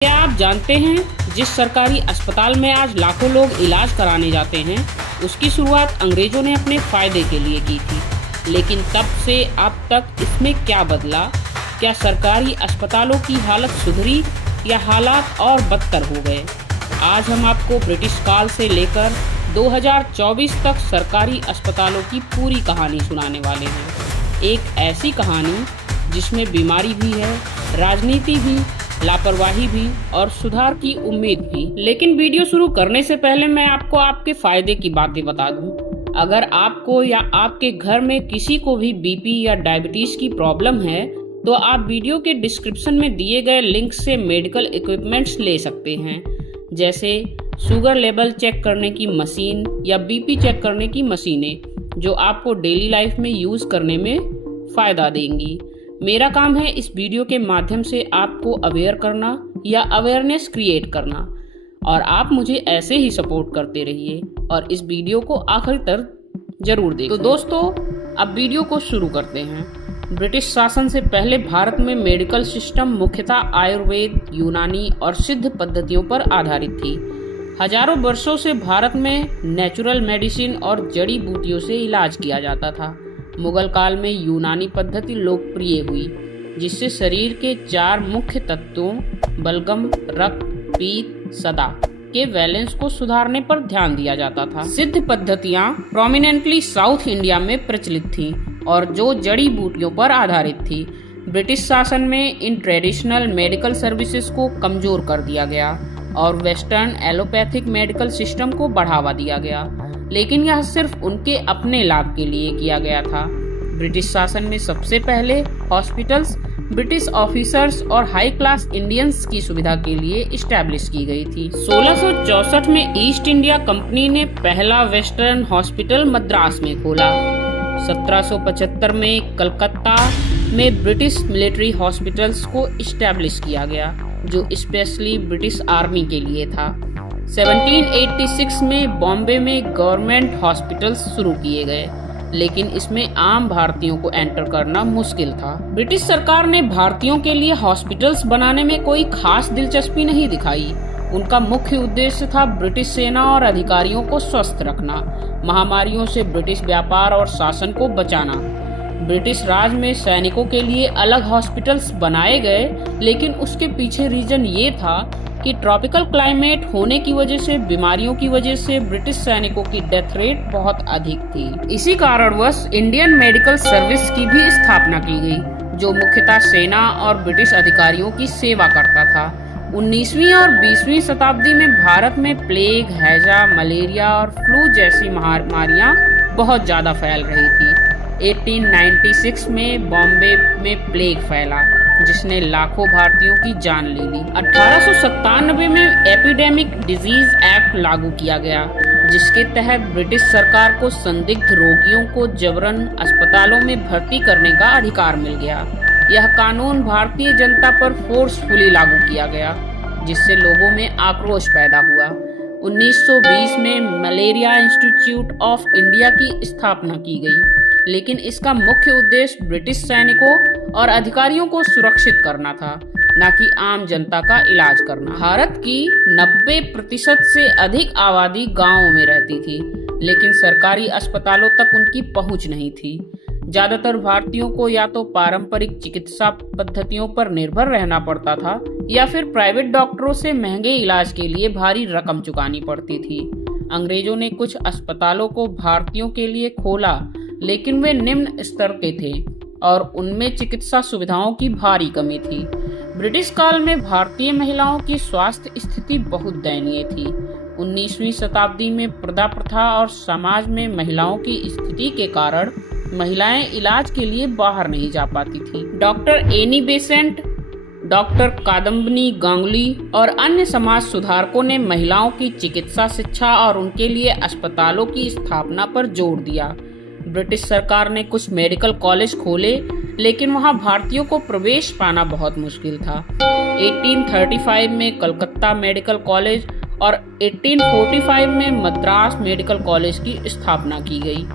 क्या आप जानते हैं जिस सरकारी अस्पताल में आज लाखों लोग इलाज कराने जाते हैं उसकी शुरुआत अंग्रेजों ने अपने फायदे के लिए की थी। लेकिन तब से अब तक इसमें क्या बदला? क्या सरकारी अस्पतालों की हालत सुधरी या हालात और बदतर हो गए? आज हम आपको ब्रिटिश काल से लेकर 2024 तक सरकारी अस्पतालों की पूरी कहानी सुनाने वाले हैं। एक ऐसी कहानी जिसमें बीमारी भी है, राजनीति भी, लापरवाही भी और सुधार की उम्मीद भी। लेकिन वीडियो शुरू करने से पहले मैं आपको आपके फायदे की बातें बता दूं। अगर आपको या आपके घर में किसी को भी बीपी या डायबिटीज की प्रॉब्लम है तो आप वीडियो के डिस्क्रिप्शन में दिए गए लिंक से मेडिकल इक्विपमेंट्स ले सकते हैं, जैसे शुगर लेवल चेक करने की मशीन या बीपी चेक करने की मशीनें, जो आपको डेली लाइफ में यूज करने में फायदा देंगी। मेरा काम है इस वीडियो के माध्यम से आपको अवेयर करना या अवेयरनेस क्रिएट करना, और आप मुझे ऐसे ही सपोर्ट करते रहिए और इस वीडियो को आखिर तक जरूर देखें। तो दोस्तों, अब वीडियो को शुरू करते हैं। ब्रिटिश शासन से पहले भारत में मेडिकल सिस्टम मुख्यतः आयुर्वेद, यूनानी और सिद्ध पद्धतियों पर आधारित थी। हजारों वर्षों से भारत में नेचुरल मेडिसिन और जड़ी बूटियों से इलाज किया जाता था। मुगल काल में यूनानी पद्धति लोकप्रिय हुई, जिससे शरीर के 4 मुख्य तत्वों बलगम, रक्त, पीत, सदा के बैलेंस को सुधारने पर ध्यान दिया जाता था। सिद्ध पद्धतियां प्रोमिनेंटली साउथ इंडिया में प्रचलित थीं और जो जड़ी बूटियों पर आधारित थी। ब्रिटिश शासन में इन ट्रेडिशनल मेडिकल सर्विसेज को कमजोर कर दिया गया और वेस्टर्न एलोपैथिक मेडिकल सिस्टम को बढ़ावा दिया गया, लेकिन यह सिर्फ उनके अपने लाभ के लिए किया गया था। ब्रिटिश शासन में सबसे पहले हॉस्पिटल्स ब्रिटिश ऑफिसर्स और हाई क्लास इंडियंस की सुविधा के लिए इस्टेब्लिश की गई थी। 1664 में ईस्ट इंडिया कंपनी ने पहला वेस्टर्न हॉस्पिटल मद्रास में खोला। 1775 में कलकत्ता में ब्रिटिश मिलिट्री हॉस्पिटल्स को इस्टेब्लिश किया गया, जो स्पेशली ब्रिटिश आर्मी के लिए था। 1786 में बॉम्बे में गवर्नमेंट हॉस्पिटल्स शुरू किए गए, लेकिन इसमें आम भारतीयों को एंटर करना मुश्किल था। ब्रिटिश सरकार ने भारतीयों के लिए हॉस्पिटल्स बनाने में कोई खास दिलचस्पी नहीं दिखाई। उनका मुख्य उद्देश्य था ब्रिटिश सेना और अधिकारियों को स्वस्थ रखना, महामारियों से ब्रिटिश व्यापार और शासन को बचाना। ब्रिटिश राज में सैनिकों के लिए अलग हॉस्पिटल्स बनाए गए, लेकिन उसके पीछे रीजन ये था कि ट्रॉपिकल क्लाइमेट होने की वजह से बीमारियों की वजह से ब्रिटिश सैनिकों की डेथ रेट बहुत अधिक थी। इसी कारणवश इंडियन मेडिकल सर्विस की भी स्थापना की गई, जो मुख्यतः सेना और ब्रिटिश अधिकारियों की सेवा करता था। 19वीं और 20वीं शताब्दी में भारत में प्लेग, हैजा, मलेरिया और फ्लू जैसी महामारियां बहुत ज्यादा फैल रही थी। 1896 में बॉम्बे में प्लेग फैला, जिसने लाखों भारतीयों की जान ले ली। 1897 में एपिडेमिक डिजीज एक्ट लागू किया गया, जिसके तहत ब्रिटिश सरकार को संदिग्ध रोगियों को जबरन अस्पतालों में भर्ती करने का अधिकार मिल गया। यह कानून भारतीय जनता पर फोर्सफुली लागू किया गया, जिससे लोगों में आक्रोश पैदा हुआ। 1920 में मलेरिया इंस्टीट्यूट ऑफ इंडिया की स्थापना की गई, लेकिन इसका मुख्य उद्देश्य ब्रिटिश सैनिकों और अधिकारियों को सुरक्षित करना था, न कि आम जनता का इलाज करना। भारत की 90% से अधिक आबादी गांवों में रहती थी, लेकिन सरकारी अस्पतालों तक उनकी पहुंच नहीं थी। ज्यादातर भारतीयों को या तो पारंपरिक चिकित्सा पद्धतियों पर निर्भर रहना पड़ता था या फिर प्राइवेट डॉक्टरों से महंगे इलाज के लिए भारी रकम चुकानी पड़ती थी। अंग्रेजों ने कुछ अस्पतालों को भारतीयों के लिए खोला, लेकिन वे निम्न स्तर के थे और उनमें चिकित्सा सुविधाओं की भारी कमी थी। ब्रिटिश काल में भारतीय महिलाओं की स्वास्थ्य स्थिति बहुत दयनीय थी। 19वीं शताब्दी में प्रथा प्रथा और समाज में महिलाओं की स्थिति के कारण महिलाएं इलाज के लिए बाहर नहीं जा पाती थी। Doctor Annie Besant, doctor Kadambini Ganguly और अन्य समाज सुधारकों ने महिलाओं की चिकित्सा शिक्षा और उनके लिए अस्पतालों की स्थापना पर जोर दिया। ब्रिटिश सरकार ने कुछ मेडिकल कॉलेज खोले, लेकिन वहां भारतीयों को प्रवेश पाना बहुत मुश्किल था। 1835 में कलकत्ता मेडिकल कॉलेज और 1845 में मद्रास मेडिकल कॉलेज की स्थापना की गई।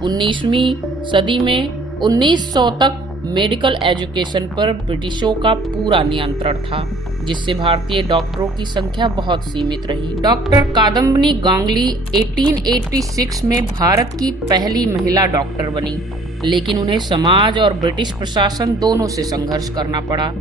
19वीं सदी में 1900 तक मेडिकल एजुकेशन पर ब्रिटिशों का पूरा नियंत्रण था, जिससे भारतीय डॉक्टरों की संख्या बहुत सीमित रही। डॉक्टर कादम्बनी गांगुली 1886 में भारत की पहली महिला डॉक्टर बनी, लेकिन उन्हें समाज और ब्रिटिश प्रशासन दोनों से संघर्ष करना पड़ा।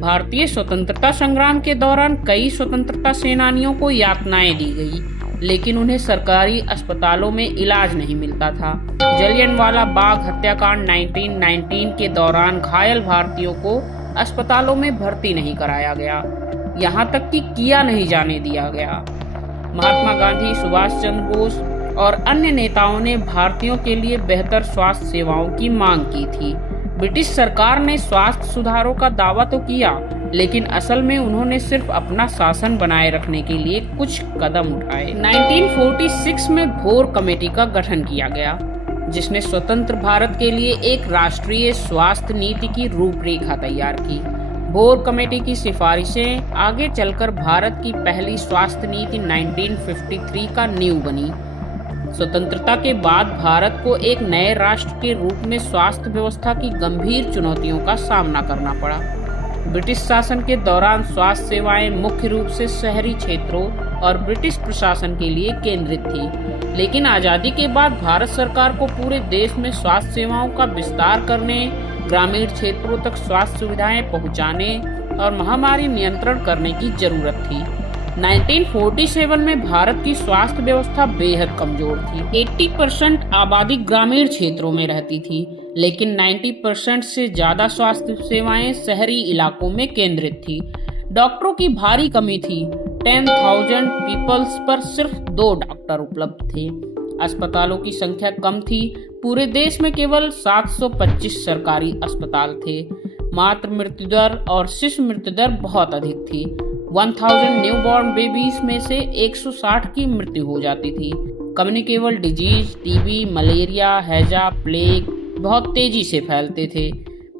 भारतीय स्वतंत्रता संग्राम के दौरान कई स्वतंत्रता सेनानियों को यातनाएं दी गई, लेकिन उन्हें सरकारी अस्पतालों में इलाज नहीं मिलता था। जलियांवाला बाग हत्याकांड 1919 के दौरान घायल भारतीयों को अस्पतालों में भर्ती नहीं कराया गया, यहाँ तक कि किया नहीं जाने दिया गया। महात्मा गांधी, सुभाष चंद्र बोस और अन्य नेताओं ने भारतीयों के लिए बेहतर स्वास्थ्य सेवाओं की मांग की थी। ब्रिटिश सरकार ने स्वास्थ्य सुधारों का दावा तो किया, लेकिन असल में उन्होंने सिर्फ अपना शासन बनाए रखने के लिए कुछ कदम उठाए। 1946 में भोर कमेटी का गठन किया गया, जिसने स्वतंत्र भारत के लिए एक राष्ट्रीय स्वास्थ्य नीति की रूपरेखा तैयार की। भोर कमेटी की सिफारिशें आगे चलकर भारत की पहली स्वास्थ्य नीति 1953 का नींव बनी। स्वतंत्रता के बाद भारत को एक नए राष्ट्र के रूप में स्वास्थ्य व्यवस्था की गंभीर चुनौतियों का सामना करना पड़ा। ब्रिटिश शासन के दौरान स्वास्थ्य सेवाएं मुख्य रूप से शहरी क्षेत्रों और ब्रिटिश प्रशासन के लिए केंद्रित थी, लेकिन आज़ादी के बाद भारत सरकार को पूरे देश में स्वास्थ्य सेवाओं का विस्तार करने, ग्रामीण क्षेत्रों तक स्वास्थ्य सुविधाएं पहुंचाने और महामारी नियंत्रण करने की जरूरत थी। 1947 में भारत की स्वास्थ्य व्यवस्था बेहद कमजोर थी। 80% आबादी ग्रामीण क्षेत्रों में रहती थी, लेकिन 90% से ज्यादा स्वास्थ्य सेवाएं शहरी इलाकों में केंद्रित थी। डॉक्टरों की भारी कमी थी। 10,000 पीपल्स पर सिर्फ 2 डॉक्टर उपलब्ध थे। अस्पतालों की संख्या कम थी। पूरे देश में केवल 725 सरकारी अस्पताल थे। मातृ मृत्यु दर और शिशु मृत्यु दर बहुत अधिक थी। 1000 न्यूबॉर्न बेबीज में से 160 की मृत्यु हो जाती थी। कम्युनिकेबल डिजीज, टीबी, मलेरिया, हैजा, प्लेग बहुत तेजी से फैलते थे।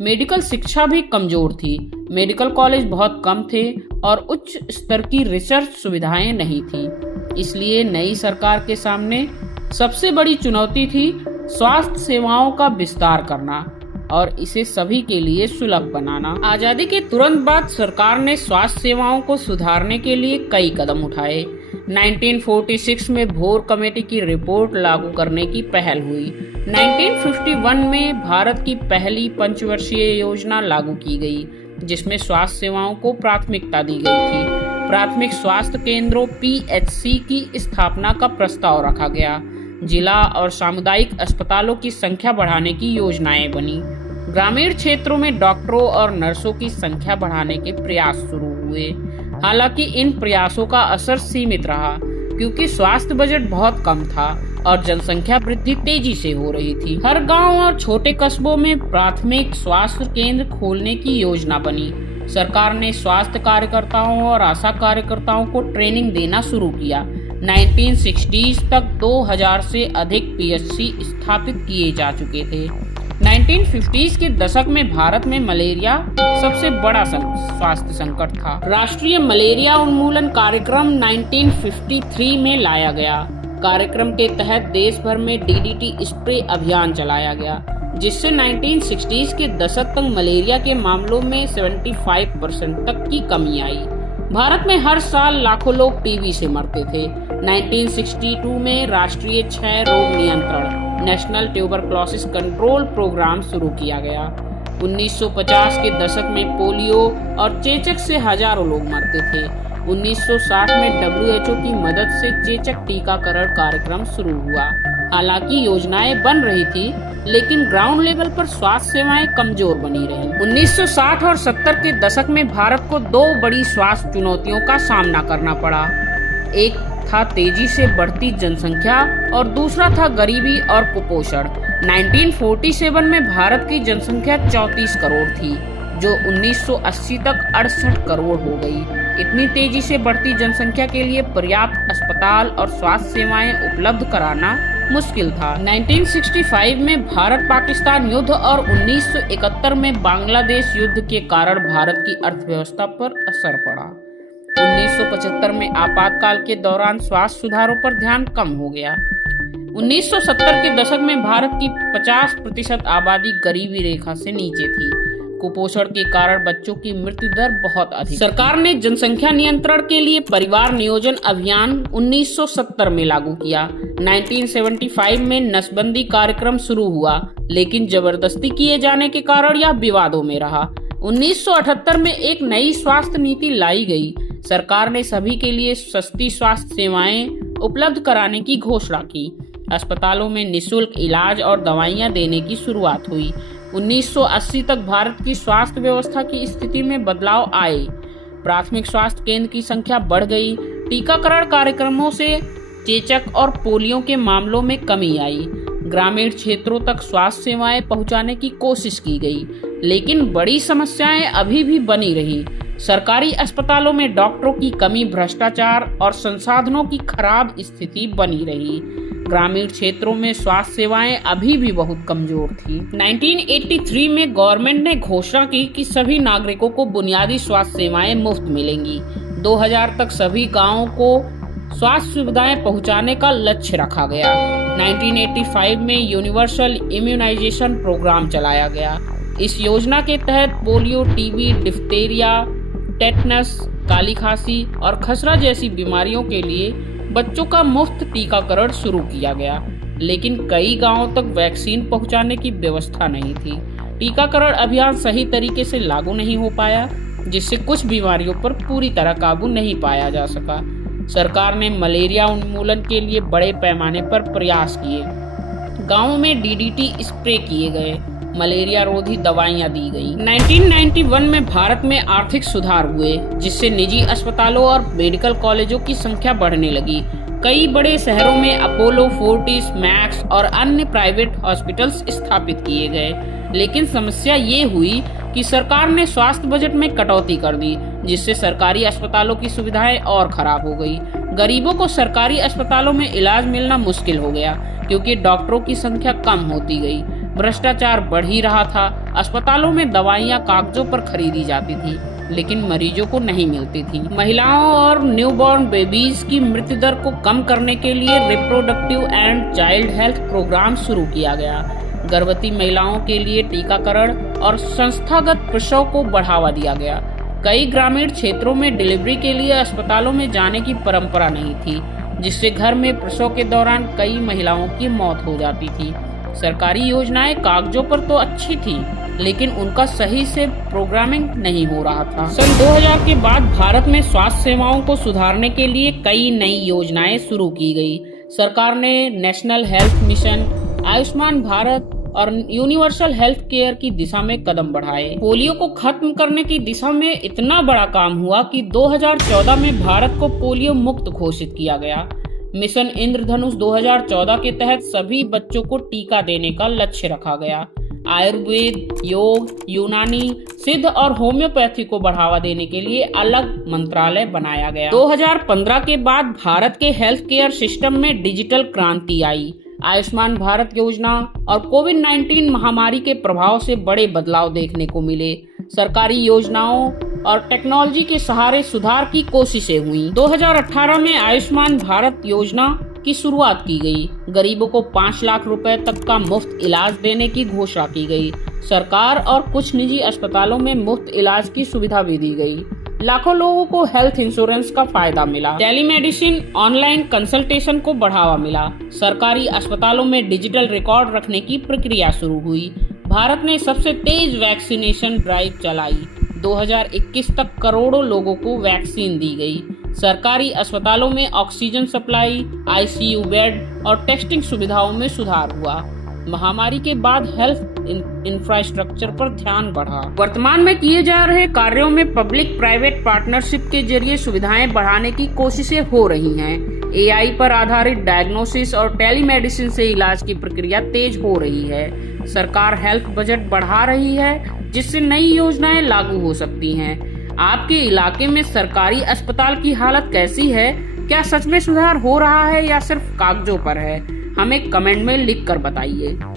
मेडिकल शिक्षा भी कमजोर थी। मेडिकल कॉलेज बहुत कम थे और उच्च स्तर की रिसर्च सुविधाएं नहीं थी। इसलिए नई सरकार के सामने सबसे बड़ी चुनौती थी स्वास्थ्य सेवाओं का विस्तार करना और इसे सभी के लिए सुलभ बनाना। आजादी के तुरंत बाद सरकार ने स्वास्थ्य सेवाओं को सुधारने के लिए कई कदम उठाए। 1946 में भोर कमेटी की रिपोर्ट लागू करने की पहल हुई। 1951 में भारत की पहली पंचवर्षीय योजना लागू की गई, जिसमें स्वास्थ्य सेवाओं को प्राथमिकता दी गई थी। प्राथमिक स्वास्थ्य केंद्रों PHC की स्थापना का प्रस्ताव रखा गया। जिला और सामुदायिक अस्पतालों की संख्या बढ़ाने की योजनाएं बनी। ग्रामीण क्षेत्रों में डॉक्टरों और नर्सों की संख्या बढ़ाने के प्रयास शुरू हुए। हालांकि इन प्रयासों का असर सीमित रहा, क्योंकि स्वास्थ्य बजट बहुत कम था और जनसंख्या वृद्धि तेजी से हो रही थी। हर गांव और छोटे कस्बों में प्राथमिक स्वास्थ्य केंद्र खोलने की योजना बनी। सरकार ने स्वास्थ्य कार्यकर्ताओं और आशा कार्यकर्ताओं को ट्रेनिंग देना शुरू किया। 1960s तक 2000 से अधिक PHC स्थापित किए जा चुके थे। 1950s के दशक में भारत में मलेरिया सबसे बड़ा स्वास्थ्य संकट था। राष्ट्रीय मलेरिया उन्मूलन कार्यक्रम 1953 में लाया गया। कार्यक्रम के तहत देश भर में DDT स्प्रे अभियान चलाया गया, जिससे 1960s के दशक तक मलेरिया के मामलों में 75% तक की कमी आई। भारत में हर साल लाखों लोग टीबी से मरते थे। 1962 में राष्ट्रीय क्षय रोग नियंत्रण नेशनल ट्यूबरक्लोसिस कंट्रोल प्रोग्राम शुरू किया गया। 1950 के दशक में पोलियो और चेचक से हजारों लोग मरते थे। 1960 में WHO की मदद से चेचक टीकाकरण कार्यक्रम शुरू हुआ। हालांकि योजनाएं बन रही थी, लेकिन ग्राउंड लेवल पर स्वास्थ्य सेवाएं कमजोर बनी रहीं। 1960 और 70 के दशक में भारत को 2 बड़ी स्वास्थ्य चुनौतियों का सामना करना पड़ा। एक था तेजी से बढ़ती जनसंख्या और दूसरा था गरीबी और कुपोषण। 1947 में भारत की जनसंख्या 34 करोड़ थी, जो 1980 तक 68 करोड़ हो गई। इतनी तेजी से बढ़ती जनसंख्या के लिए पर्याप्त अस्पताल और स्वास्थ्य सेवाएं उपलब्ध कराना मुश्किल था। 1965 में भारत पाकिस्तान युद्ध और 1971 में बांग्लादेश युद्ध के कारण भारत की अर्थव्यवस्था पर असर पड़ा। 1975 में आपातकाल के दौरान स्वास्थ्य सुधारों पर ध्यान कम हो गया। 1970 के दशक में भारत की 50% आबादी गरीबी रेखा से नीचे थी। कुपोषण के कारण बच्चों की मृत्यु दर बहुत अधिक। सरकार ने जनसंख्या नियंत्रण के लिए परिवार नियोजन अभियान 1970 में लागू किया। 1975 में नसबंदी कार्यक्रम शुरू हुआ, लेकिन जबरदस्ती किए जाने के कारण यह विवादों में रहा। 1978 में एक नई स्वास्थ्य नीति लाई गई। सरकार ने सभी के लिए सस्ती स्वास्थ्य सेवाएं उपलब्ध कराने की घोषणा की। अस्पतालों में निःशुल्क इलाज और दवाइयां देने की शुरुआत हुई। 1980 तक भारत की स्वास्थ्य व्यवस्था की स्थिति में बदलाव आए। प्राथमिक स्वास्थ्य केंद्र की संख्या बढ़ गई। टीकाकरण कार्यक्रमों से चेचक और पोलियो के मामलों में कमी आई। ग्रामीण क्षेत्रों तक स्वास्थ्य सेवाएं पहुंचाने की कोशिश की गई, लेकिन बड़ी समस्याएं अभी भी बनी रही। सरकारी अस्पतालों में डॉक्टरों की कमी, भ्रष्टाचार और संसाधनों की खराब स्थिति बनी रही। ग्रामीण क्षेत्रों में स्वास्थ्य सेवाएं अभी भी बहुत कमजोर थी। 1983 में गवर्नमेंट ने घोषणा की कि सभी नागरिकों को बुनियादी स्वास्थ्य सेवाएं मुफ्त मिलेंगी। 2000 तक सभी गांवों को स्वास्थ्य सुविधाएं पहुंचाने का लक्ष्य रखा गया। 1985 में यूनिवर्सल इम्यूनाइजेशन प्रोग्राम चलाया गया। इस योजना के तहत पोलियो, टीबी, डिफ्थेरिया, टेटनस, काली खांसी और खसरा जैसी बीमारियों के लिए बच्चों का मुफ्त टीकाकरण शुरू किया गया, लेकिन कई गांवों तक वैक्सीन पहुंचाने की व्यवस्था नहीं थी। टीकाकरण अभियान सही तरीके से लागू नहीं हो पाया, जिससे कुछ बीमारियों पर पूरी तरह काबू नहीं पाया जा सका। सरकार ने मलेरिया उन्मूलन के लिए बड़े पैमाने पर प्रयास किए। गांवों में डीडीटी स्प्रे किए गए, मलेरिया रोधी दवाइयां दी गई। 1991 में भारत में आर्थिक सुधार हुए, जिससे निजी अस्पतालों और मेडिकल कॉलेजों की संख्या बढ़ने लगी। कई बड़े शहरों में अपोलो, फोर्टिस, मैक्स और अन्य प्राइवेट हॉस्पिटल्स स्थापित किए गए, लेकिन समस्या ये हुई कि सरकार ने स्वास्थ्य बजट में कटौती कर दी, जिससे सरकारी अस्पतालों की सुविधाएं और खराब हो गई। गरीबों को सरकारी अस्पतालों में इलाज मिलना मुश्किल हो गया, क्योंकि डॉक्टरों की संख्या कम होती गई। भ्रष्टाचार बढ़ ही रहा था। अस्पतालों में दवाइयां कागजों पर खरीदी जाती थी, लेकिन मरीजों को नहीं मिलती थी। महिलाओं और न्यूबॉर्न बेबीज की मृत्यु दर को कम करने के लिए reproductive and child health programme शुरू किया गया। गर्भवती महिलाओं के लिए टीकाकरण और संस्थागत प्रसव को बढ़ावा दिया गया। कई ग्रामीण क्षेत्रों में डिलीवरी के लिए अस्पतालों में जाने की परंपरा नहीं थी, जिससे घर में प्रसव के दौरान कई महिलाओं की मौत हो जाती थी। सरकारी योजनाएं कागजों पर तो अच्छी थी, लेकिन उनका सही से प्रोग्रामिंग नहीं हो रहा था। सन 2000 के बाद भारत में स्वास्थ्य सेवाओं को सुधारने के लिए कई नई योजनाएं शुरू की गई। सरकार ने national health mission, Ayushman Bharat और यूनिवर्सल हेल्थ केयर की दिशा में कदम बढ़ाए। पोलियो को खत्म करने की दिशा में इतना बड़ा काम हुआ कि 2014 में भारत को पोलियो मुक्त घोषित किया गया। मिशन इंद्रधनुष 2014 के तहत सभी बच्चों को टीका देने का लक्ष्य रखा गया। आयुर्वेद, योग, यूनानी, सिद्ध और होम्योपैथी को बढ़ावा देने के लिए अलग मंत्रालय बनाया गया। 2015 के बाद भारत के हेल्थ केयर सिस्टम में डिजिटल क्रांति आई। आयुष्मान भारत योजना और कोविड-19 महामारी के प्रभाव से बड़े बदलाव देखने को मिले। सरकारी योजनाओं और टेक्नोलॉजी के सहारे सुधार की कोशिशें हुई। 2018 में आयुष्मान भारत योजना की शुरुआत की गई। गरीबों को 5 लाख रुपए तक का मुफ्त इलाज देने की घोषणा की गई। सरकार और कुछ निजी अस्पतालों में मुफ्त इलाज की सुविधा भी दी गई। लाखों लोगों को हेल्थ इंश्योरेंस का फायदा मिला। टेलीमेडिसिन, ऑनलाइन कंसल्टेशन को बढ़ावा मिला। सरकारी अस्पतालों में डिजिटल रिकॉर्ड रखने की प्रक्रिया शुरू हुई। भारत ने सबसे तेज वैक्सीनेशन ड्राइव चलाई। 2021 तक करोड़ों लोगों को वैक्सीन दी गई। सरकारी अस्पतालों में ऑक्सीजन सप्लाई, आईसीयू बेड और टेस्टिंग सुविधाओं में सुधार हुआ। महामारी के बाद हेल्थ इंफ्रास्ट्रक्चर पर ध्यान बढ़ा। वर्तमान में किए जा रहे कार्यों में पब्लिक प्राइवेट पार्टनरशिप के जरिए सुविधाएं बढ़ाने की कोशिशें हो रही हैं। एआई पर आधारित डायग्नोसिस और टेलीमेडिसिन से इलाज की प्रक्रिया तेज हो रही है। सरकार हेल्थ बजट बढ़ा रही है, जिससे नई योजनाएं लागू हो सकती हैं। आपके इलाके में सरकारी अस्पताल की हालत कैसी है? क्या सच में सुधार हो रहा है या सिर्फ कागजों पर है? हमें कमेंट में लिख कर बताइए।